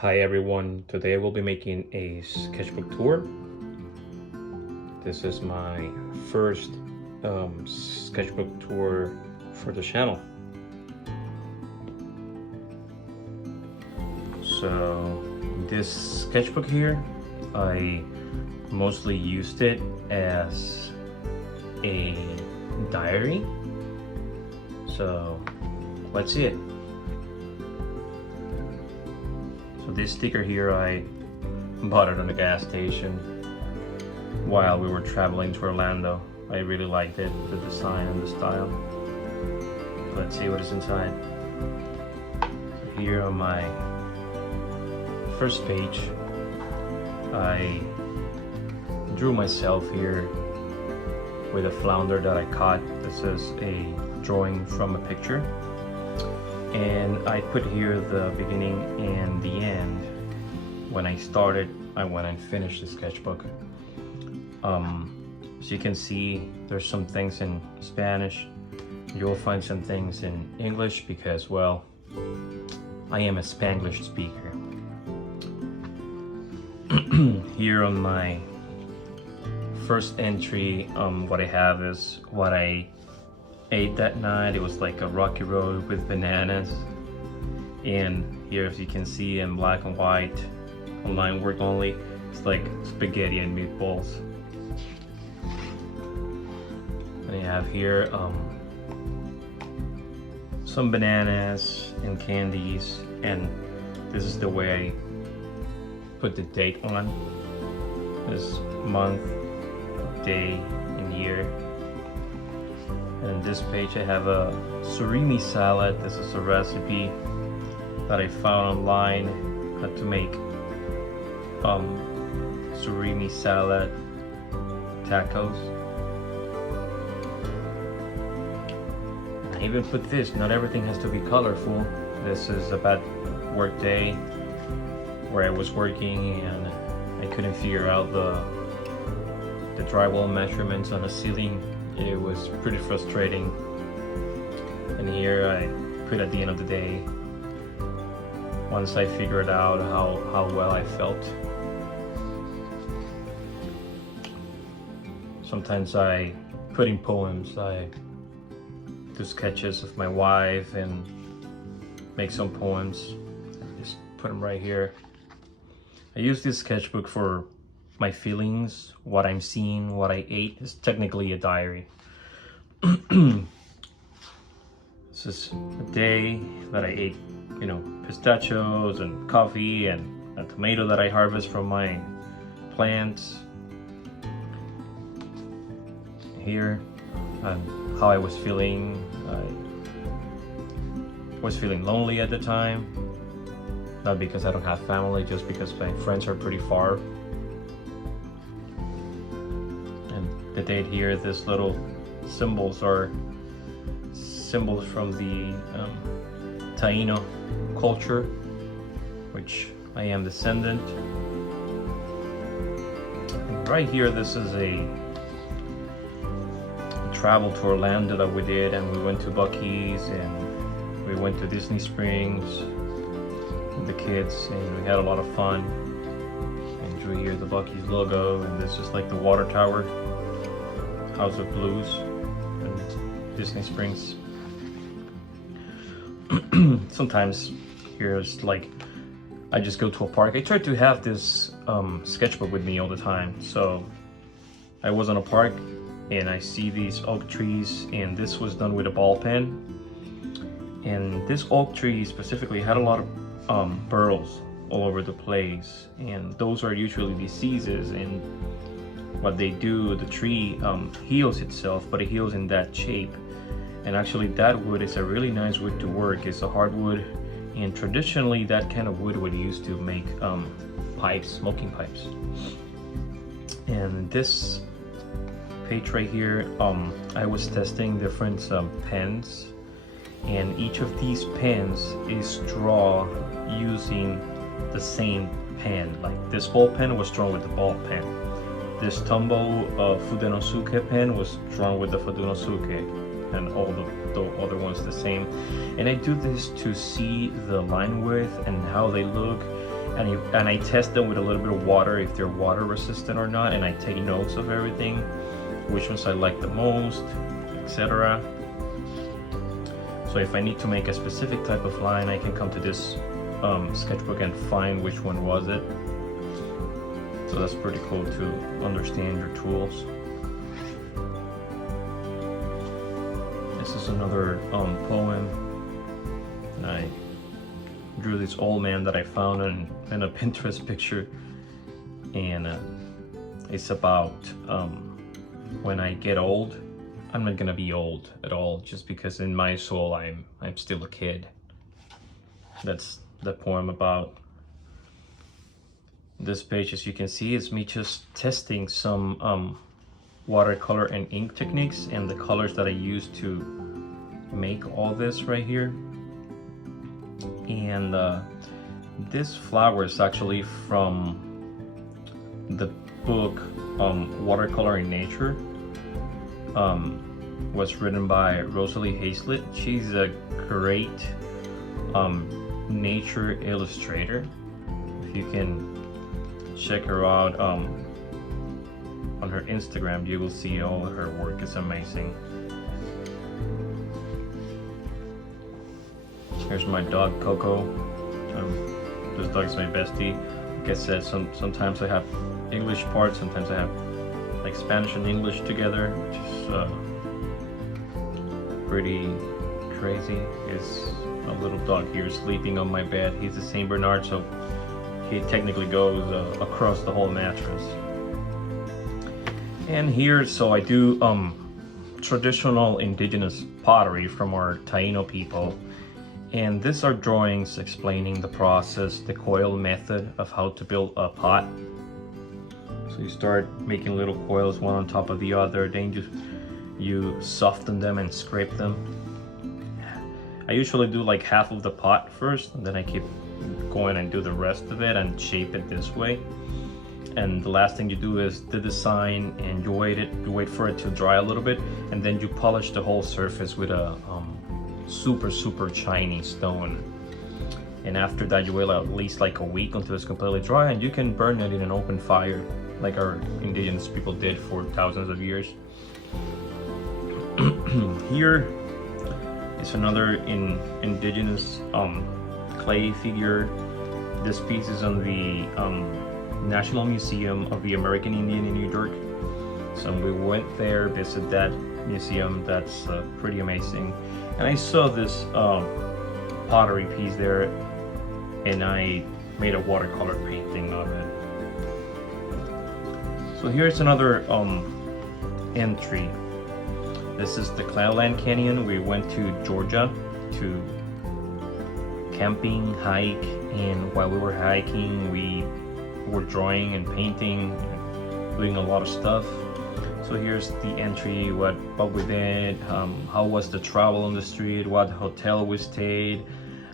Hi everyone, today I will be making a sketchbook tour. This is my first sketchbook tour for the channel. So this sketchbook here, I mostly used it as a diary. So let's see it. So this sticker here, I bought it on the gas station while we were traveling to Orlando. I really liked it, the design and the style. Let's see what is inside. So here on my first page, I drew myself here with a flounder that I caught. This is a drawing from a picture. And I put here the beginning and the end. When I started, I went and finished the sketchbook. As you can see, there's some things in Spanish. You'll find some things in English because, well, I am a Spanglish speaker. Here on my first entry, what I have is what I ate that night. It was like a rocky road with bananas, and here, as you can see, in black and white, on line work only, it's like spaghetti and meatballs. And I have here some bananas and candies, and this is the way I put the date on this month, day, and year. And on this page I have a surimi salad. This is a recipe that I found online, how to make surimi salad tacos. I even put this, not everything has to be colorful. This is a bad work day where I was working and I couldn't figure out the drywall measurements on the ceiling. It was pretty frustrating. And here I put at the end of the day, once I figured out how well I felt. Sometimes I put in poems, I do sketches of my wife and make some poems. Just put them right here. I use this sketchbook for my feelings, what I'm seeing, what I ate. It's technically a diary. This is a day that I ate, pistachios and coffee and a tomato that I harvest from my plants. Here, how I was feeling. I was feeling lonely at the time. Not because I don't have family, just because my friends are pretty far. The date here, this little symbols are symbols from the Taino culture, which I am descendant. And right here, this is a travel to Orlando that we did, and we went to Buc-ee's and we went to Disney Springs with the kids, and we had a lot of fun. And drew here the Buc-ee's logo, and this is like the water tower, House of Blues, and Disney Springs. Sometimes here's like, I just go to a park. I try to have this sketchbook with me all the time. So I was on a park and I see these oak trees, and this was done with a ball pen. And this oak tree specifically had a lot of burls all over the place, and those are usually diseases. And what they do, the tree heals itself, but it heals in that shape. And actually that wood is a really nice wood to work. It's a hardwood, and traditionally that kind of wood would use to make pipes, smoking pipes. And this page right here, I was testing different pens, and each of these pens is drawn using the same pen. Like this ball pen was drawn with the ball pen. This Tombow Fudenosuke pen was drawn with the Fudenosuke, and all the other ones the same. And I do this to see the line width and how they look, and I test them with a little bit of water if they're water resistant or not, and I take notes of everything, which ones I like the most, etc. So if I need to make a specific type of line, I can come to this sketchbook and find which one was it. So that's pretty cool to understand your tools. This is another poem, and I drew this old man that I found in a Pinterest picture, and it's about when I get old. I'm not gonna be old at all, just because in my soul I'm still a kid. That's the poem about. This page, as you can see, is me just testing some watercolor and ink techniques and the colors that I use to make all this right here. And this flower is actually from the book Watercolor in Nature. Was written by Rosalie Hazlett. She's a great nature illustrator. If you can check her out on her Instagram, you will see all of her work is amazing. Here's my dog Coco. This dog's my bestie. Like I said, sometimes I have English parts, sometimes I have like Spanish and English together, which is pretty crazy. Is a little dog here sleeping on my bed. He's a Saint Bernard, so he technically goes across the whole mattress. And here, so I do traditional indigenous pottery from our Taino people. And these are drawings explaining the process, the coil method of how to build a pot. So you start making little coils one on top of the other, then you soften them and scrape them. I usually do like half of the pot first, and then I keep going and do the rest of it and shape it this way. And the last thing you do is the design, and you wait for it to dry a little bit, and then you polish the whole surface with a super shiny stone. And after that you wait at least like a week until it's completely dry, and you can burn it in an open fire like our indigenous people did for thousands of years. Here is another indigenous clay figure. This piece is on the National Museum of the American Indian in New York. So we went there, visited that museum. That's pretty amazing. And I saw this pottery piece there, and I made a watercolor painting of it. So here's another entry. This is the Cloudland Canyon. We went to Georgia to camping, hike, and while we were hiking, we were drawing and painting, doing a lot of stuff. So here's the entry, what we did, how was the travel on the street, what hotel we stayed,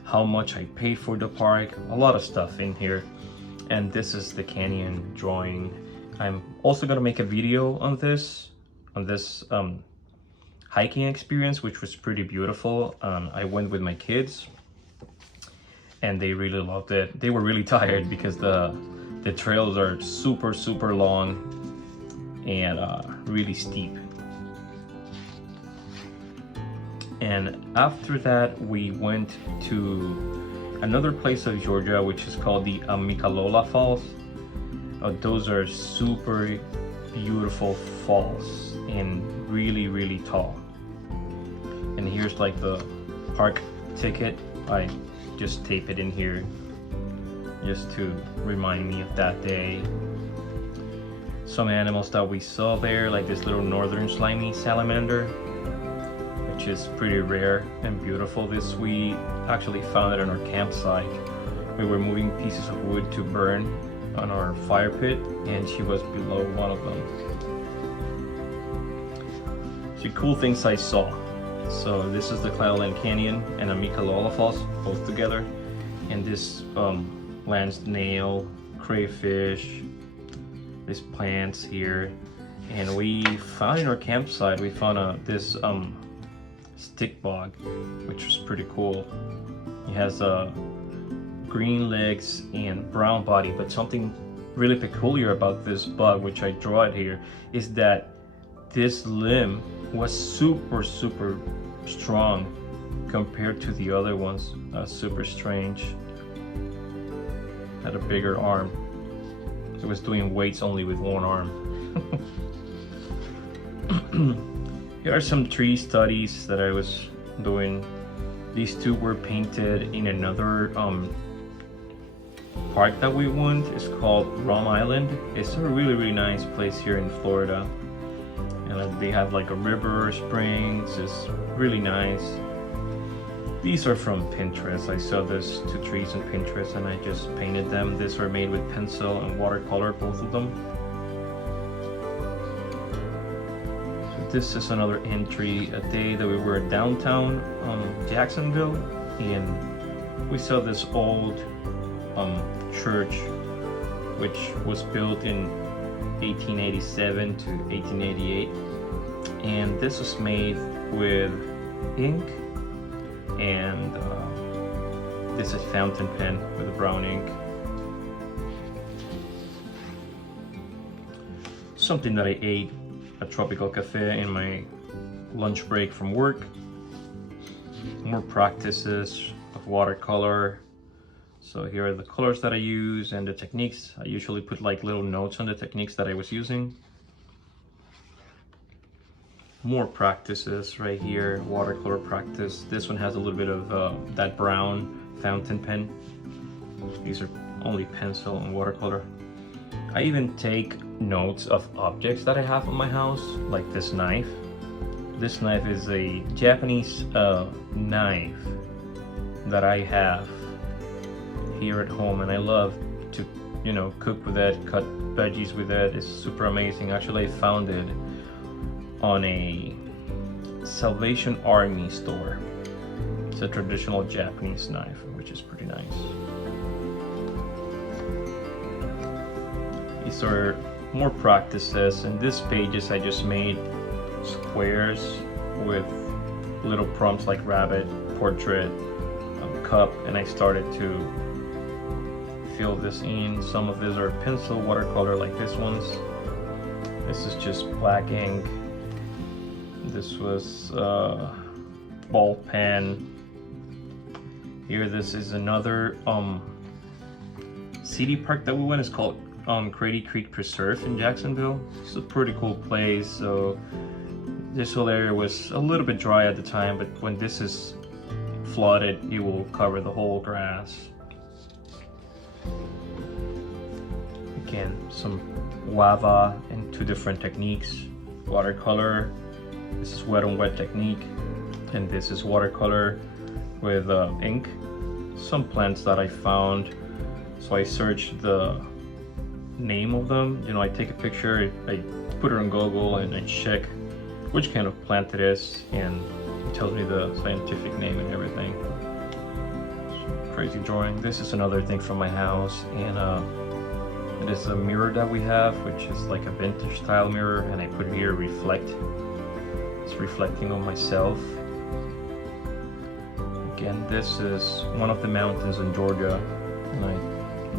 how much I paid for the park, a lot of stuff in here. And this is the canyon drawing. I'm also gonna make a video on this hiking experience, which was pretty beautiful. I went with my kids, and they really loved it. They were really tired because the trails are super long and really steep. And after that, we went to another place of Georgia, which is called the Amicalola Falls. Those are super beautiful falls and really tall. And here's like the park ticket. I just tape it in here just to remind me of that day. Some animals that we saw there, like this little northern slimy salamander, which is pretty rare and beautiful. This we actually found it on our campsite. We were moving pieces of wood to burn on our fire pit, and she was below one of them. So cool things I saw. So this is the Cloudland Canyon and Amicalola Falls both together, and this land snail, crayfish, these plants here. And we found in our campsite, we found this stick bog, which was pretty cool. It has green legs and brown body, but something really peculiar about this bug, which I draw it here, is that this limb was super strong compared to the other ones. Super strange. Had a bigger arm. It was doing weights only with one arm. Here are some tree studies that I was doing. These two were painted in another park that we went. It's called Rum Island. It's a really nice place here in Florida, and they have like a river, springs. It's really nice. These are from Pinterest. I saw these two trees on Pinterest and I just painted them. These are made with pencil and watercolor, both of them. So this is another entry, a day that we were downtown Jacksonville, and we saw this old church which was built in 1887 to 1888, and this was made with ink, and this is fountain pen with a brown ink. Something that I ate at Tropical Cafe in my lunch break from work. More practices of watercolor. So here are the colors that I use and the techniques. I usually put like little notes on the techniques that I was using. More practices right here, watercolor practice. This one has a little bit of that brown fountain pen. These are only pencil and watercolor. I even take notes of objects that I have in my house, like this knife. This knife is a Japanese knife that I have here at home, and I love to, you know, cook with it, cut veggies with it. It's super amazing. Actually, I found it on a Salvation Army store. It's a traditional Japanese knife, which is pretty nice. These are more practices. In these pages, I just made squares with little prompts like rabbit, portrait, cup, and I started to fill this in. Some of these are pencil watercolor, like this one's. This is just black ink. This was ball pen. Here, this is another city park that we went. It's called Crazy Creek Preserve in Jacksonville. It's a pretty cool place. So this whole area was a little bit dry at the time, but when this is flooded, it will cover the whole grass. Again, some lava and two different techniques. Watercolor, this is wet on wet technique, and this is watercolor with ink. Some plants that I found, so I searched the name of them. You know, I take a picture, I put it on Google, and I check which kind of plant it is, and it tells me the scientific name and everything. Crazy drawing. This is another thing from my house, and it is a mirror that we have, which is like a vintage style mirror, and I put here reflect. It's reflecting on myself. Again, this is one of the mountains in Georgia, and I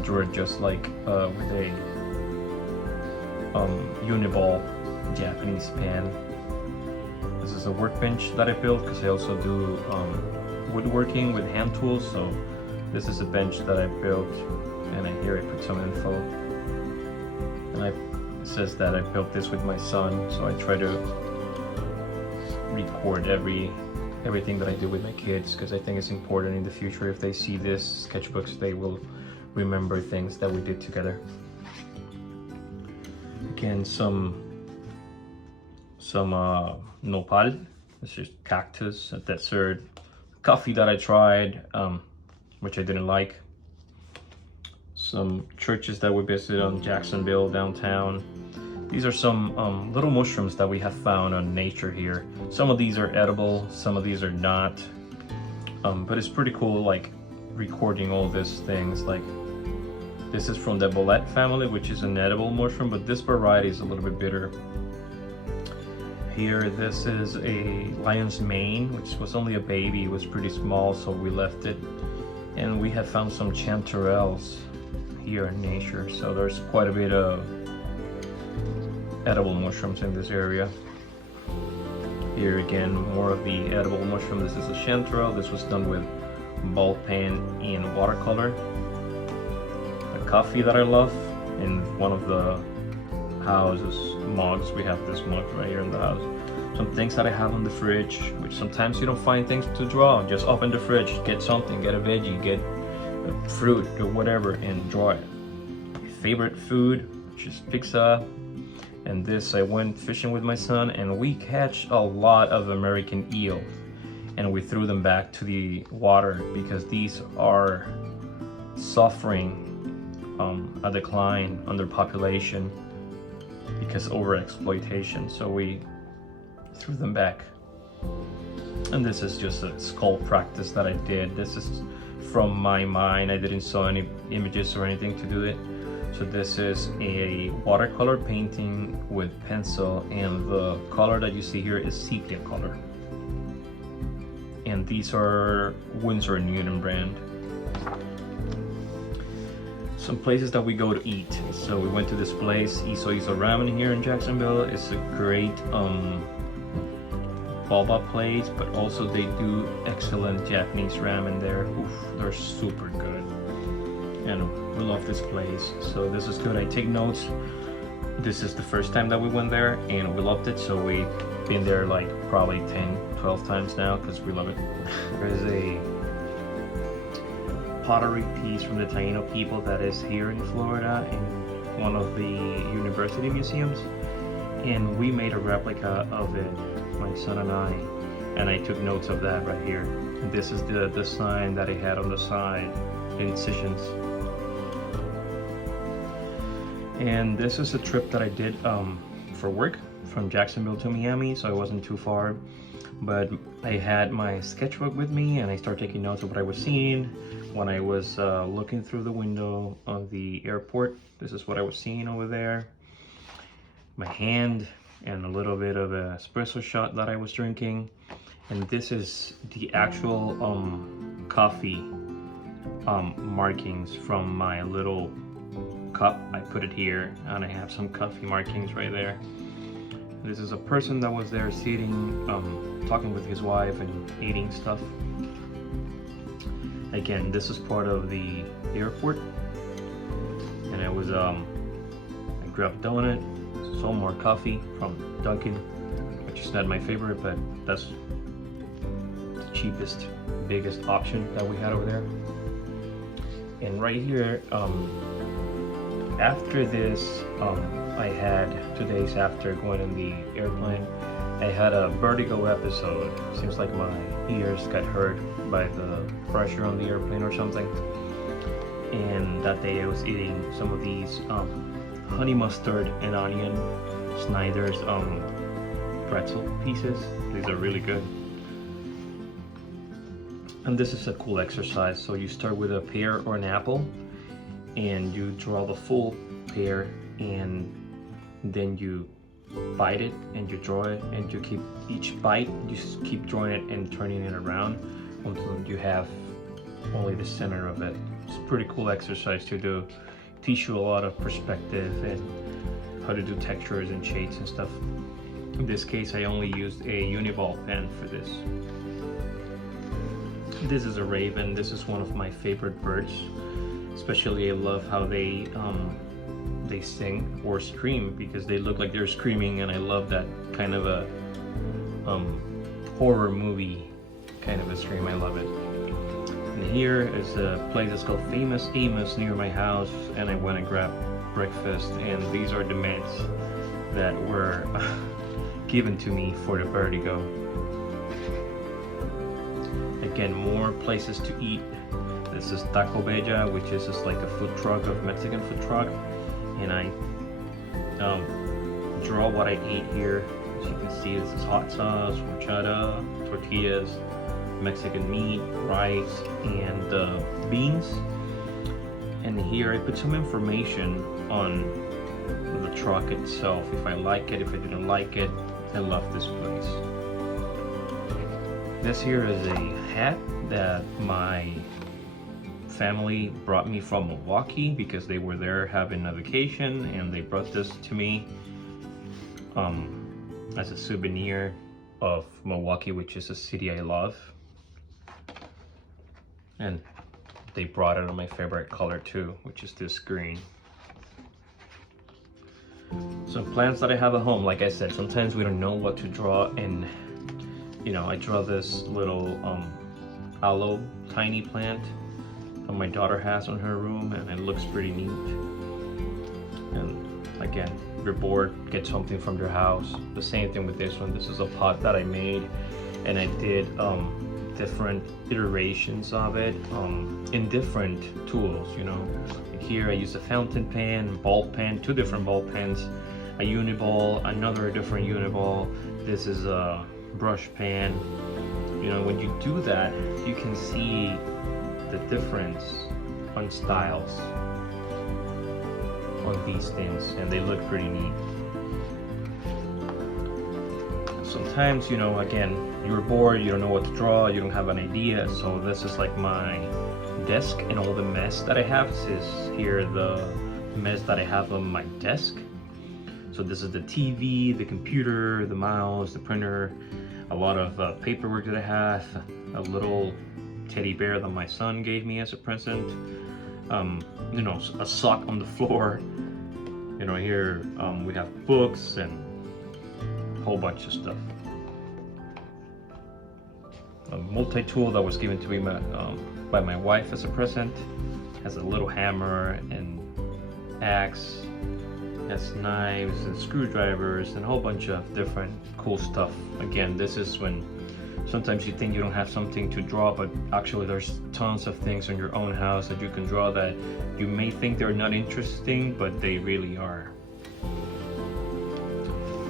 drew it just like with a uniball Japanese pen. This is a workbench that I built because I also do woodworking with hand tools. So this is a bench that I built, and here I put some info. And it says that I built this with my son, so I try to record everything that I do with my kids, because I think it's important in the future. If they see this sketchbooks, they will remember things that we did together. Again, some nopal. It's just cactus, a desert. Coffee that I tried, which I didn't like. Some churches that we visited on Jacksonville downtown. These are some little mushrooms that we have found on nature here. Some of these are edible, some of these are not. But it's pretty cool, like recording all these things. Like this is from the bolete family, which is an edible mushroom, but this variety is a little bit bitter. Here, this is a lion's mane, which was only a baby. It was pretty small, so we left it. And we have found some chanterelles here in nature, so there's quite a bit of edible mushrooms in this area. Here again, more of the edible mushroom. This is a chanterelle. This was done with ball pen and watercolor. A coffee that I love in one of the houses mugs. We have this mug right here in the house. Some things that I have on the fridge, which sometimes you don't find things to draw. Just open the fridge, get something, get a veggie, get a fruit or whatever, and draw it. My favorite food, which is pizza. And this, I went fishing with my son and we catch a lot of American eels, and we threw them back to the water because these are suffering a decline on their population because overexploitation. So we threw them back. And this is just a skull practice that I did. This is from my mind. I didn't saw any images or anything to do it. So this is a watercolor painting with pencil, and the color that you see here is sepia color. And these are Winsor & Newton brand. Some places that we go to eat. So we went to this place, Iso Ramen here in Jacksonville. It's a great boba place, but also they do excellent Japanese ramen there. Oof, they're super good. And we love this place, so this is good. I take notes. This is the first time that we went there and we loved it, so we've been there like probably 10-12 times now because we love it. There's a pottery piece from the Taino people that is here in Florida in one of the university museums, and we made a replica of it, my son and I took notes of that right here. And this is the design that I had on the side, incisions. And this is a trip that I did for work from Jacksonville to Miami, so it wasn't too far. But I had my sketchbook with me and I started taking notes of what I was seeing when I was looking through the window of the airport. This is what I was seeing over there. My hand and a little bit of an espresso shot that I was drinking. And this is the actual coffee markings from my little cup. I put it here and I have some coffee markings right there. This is a person that was there sitting, talking with his wife and eating stuff. Again, this is part of the airport. And it was, I grabbed a donut, some more coffee from Dunkin', which is not my favorite, but that's the cheapest, biggest option that we had over there. And right here, after this, I had 2 days after going in the airplane, I had a vertigo episode. Seems like my ears got hurt by the pressure on the airplane or something. And that day I was eating some of these honey mustard and onion Snyder's pretzel pieces. These are really good. And this is a cool exercise. So you start with a pear or an apple and you draw the full pear, and then you bite it and you draw it, and you keep each bite, you just keep drawing it and turning it around until you have only the center of it. It's a pretty cool exercise to do. Teach you a lot of perspective and how to do textures and shades and stuff. In this case, I only used a uniball pen for this. This is a raven. This is one of my favorite birds. Especially I love how they sing or scream, because they look like they're screaming, and I love that kind of a horror movie kind of a scream. I love it. And here is a place that's called Famous Amos near my house, and I went and grabbed breakfast, and these are the meds that were given to me for the vertigo. Again, more places to eat. This is Taco Bella, which is just like a food truck, a Mexican food truck, and I draw what I ate here. As you can see, this is hot sauce, horchata, tortillas, Mexican meat, rice, and beans. And here I put some information on the truck itself, if I like it, if I didn't like it. I love this place. This here is a hat that my family brought me from Milwaukee because they were there having a vacation, and they brought this to me as a souvenir of Milwaukee, which is a city I love. And they brought it on my favorite color too, which is this green. Some plants that I have at home, like I said, sometimes we don't know what to draw, and you know, I draw this little aloe tiny plant that my daughter has on her room, and it looks pretty neat. And again, you're bored, get something from your house. The same thing with this one. This is a pot that I made, and I did different iterations of it in different tools, you know. Like here I use a fountain pen, ball pen, two different ball pens, a uniball, another different uniball. This is a brush pen. You know, when you do that, you can see the difference on styles on these things, and they look pretty neat. Sometimes, you know, again, you're bored, you don't know what to draw, you don't have an idea, so this is like my desk and all the mess that I have. This is here the mess that I have on my desk. So this is the TV, the computer, the mouse, the printer, a lot of paperwork that I have, a little teddy bear that my son gave me as a present, you know, a sock on the floor. You know, here we have books and a whole bunch of stuff. A multi-tool that was given to me by my wife as a present. Has a little hammer and axe, has knives and screwdrivers and a whole bunch of different cool stuff. Again, this is when sometimes you think you don't have something to draw, but actually there's tons of things in your own house that you can draw that you may think they're not interesting, but they really are.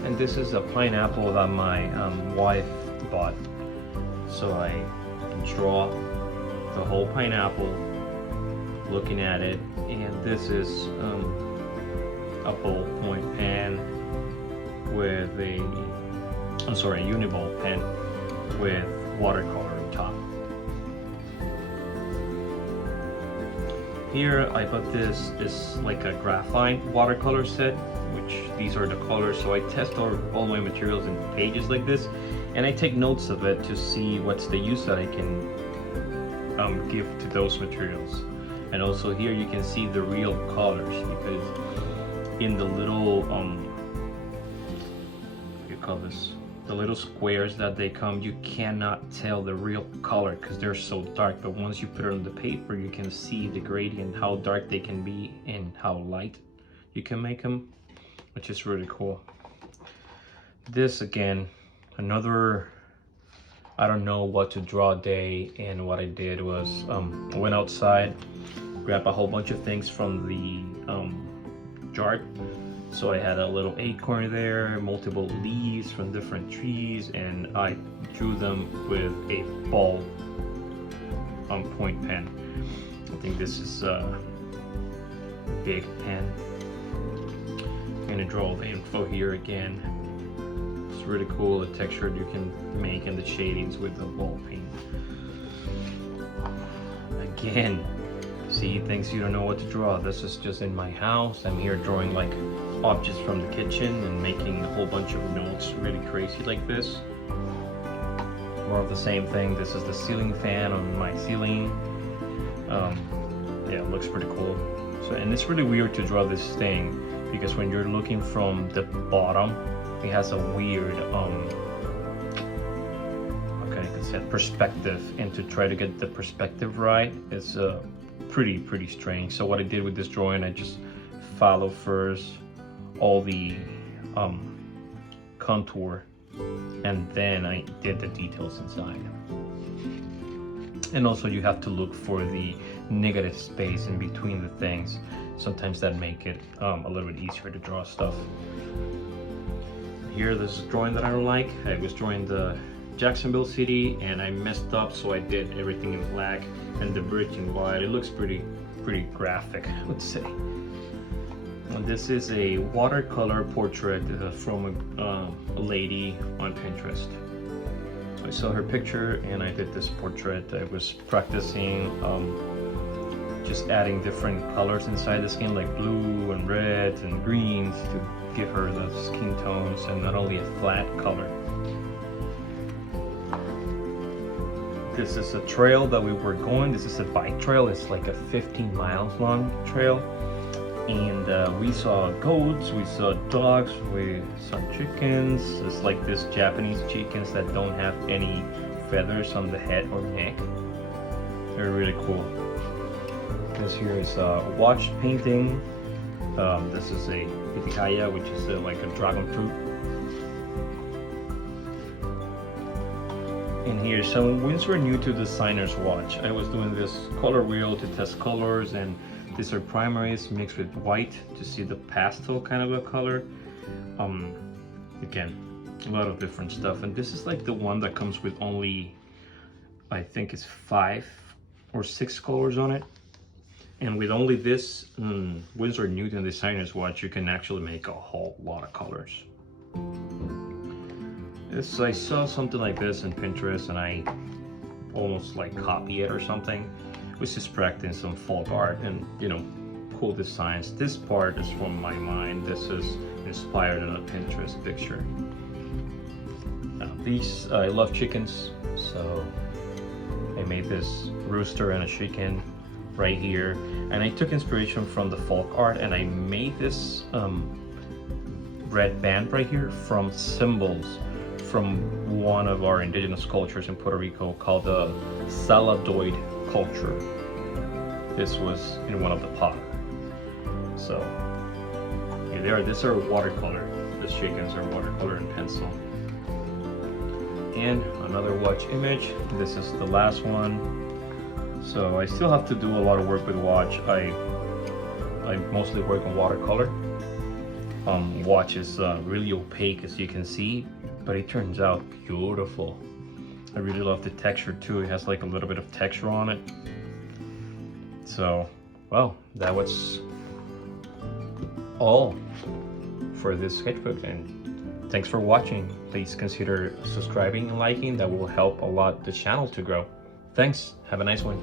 And this is a pineapple that my wife bought. So I draw the whole pineapple looking at it, and this is a ballpoint pen with a uniball pen with watercolor on top. Here I bought this is like a graphite watercolor set, which these are the colors. So I test all my materials in pages like this, and I take notes of it to see what's the use that I can give to those materials. And also here you can see the real colors, because in the little what do you call this, the little squares that they come, you cannot tell the real color because they're so dark, but once you put it on the paper you can see the gradient, how dark they can be and how light you can make them, which is really cool. This again, another I don't know what to draw day, and what I did was I went outside, grabbed a whole bunch of things from the jar. So I had a little acorn there, multiple leaves from different trees, and I drew them with a ball point pen. I think this is a big pen. I'm gonna draw the info here again. It's really cool, the texture you can make and the shadings with the ball pen. Again, see things you don't know what to draw. This is just in my house. I'm here drawing like objects from the kitchen and making a whole bunch of notes really crazy like this. More of the same thing. This is the ceiling fan on my ceiling. Yeah, it looks pretty cool. So, and it's really weird to draw this thing because when you're looking from the bottom, it has a weird okay, I could say perspective, and to try to get the perspective right is pretty strange. So what I did with this drawing, I just followed first all the contour, and then I did the details inside. And also you have to look for the negative space in between the things. Sometimes that make it a little bit easier to draw stuff. Here, this drawing that I don't like, I was drawing the Jacksonville city and I messed up, so I did everything in black and the bridge in white. It looks pretty graphic, let's say. And this is a watercolor portrait from a lady on Pinterest. So I saw her picture and I did this portrait. I was practicing just adding different colors inside the skin, like blue and reds and greens, to give her the skin tones and not only a flat color. This is a trail that we were going. This is a bike trail. It's like a 15 miles long trail. And we saw goats, we saw dogs, we saw chickens. It's like this Japanese chickens that don't have any feathers on the head or neck. They're really cool. This here is a watch painting. This is a pitihaya, which is like a dragon fruit. And here, so once we're new to designer's watch, I was doing this color wheel to test colors, and these are primaries mixed with white to see the pastel kind of a color. Again, a lot of different stuff, and this is like the one that comes with only, I think it's 5 or 6 colors on it. And with only this Winsor Newton designer's watch, you can actually make a whole lot of colors. I saw something like this in Pinterest and I almost like copy it or something. I was just practicing some folk art and, you know, cool designs. This part is from my mind. This is inspired in a Pinterest picture. Now these, I love chickens, so I made this rooster and a chicken right here, and I took inspiration from the folk art and I made this red band right here from symbols from one of our indigenous cultures in Puerto Rico called the Saladoid culture. This was in one of the pots. So here they are. These are watercolor. The chickens are watercolor and pencil. And another watch image. This is the last one. So I still have to do a lot of work with watch. I mostly work on watercolor. Watch is really opaque, as you can see, but it turns out beautiful. I really love the texture too. It has like a little bit of texture on it. So, well, that was all for this sketchbook, and thanks for watching. Please consider subscribing and liking. That will help a lot the channel to grow. Thanks. Have a nice one.